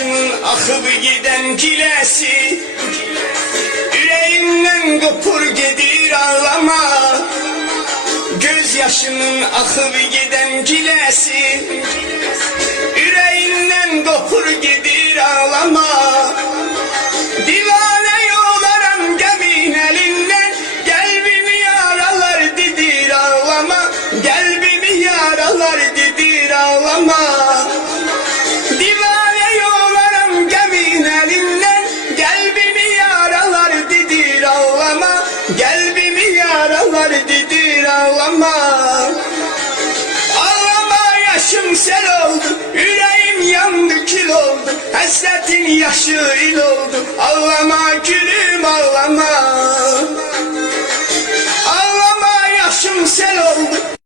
yaşımın akıp giden kilesi, yüreğimden kopur gedir ağlama. Gözyaşımın akıp giden kilesi, yüreğimden kopur gedir ağlama. Divane yolaram gemin elinden, kalbimi yaralar didir ağlama. Kalbimi yaralar didir ağlama. Divane yolaram gemin elinden, kalbimi yaralar didir ağlama. Kalbimi yaralar didir ağlama. Ağlama yaşım sel oldu, yüreğim yandı kül oldu. Hasretin yaşı il oldu, ağlama gülüm ağlama. Ağlama yaşım sel oldu.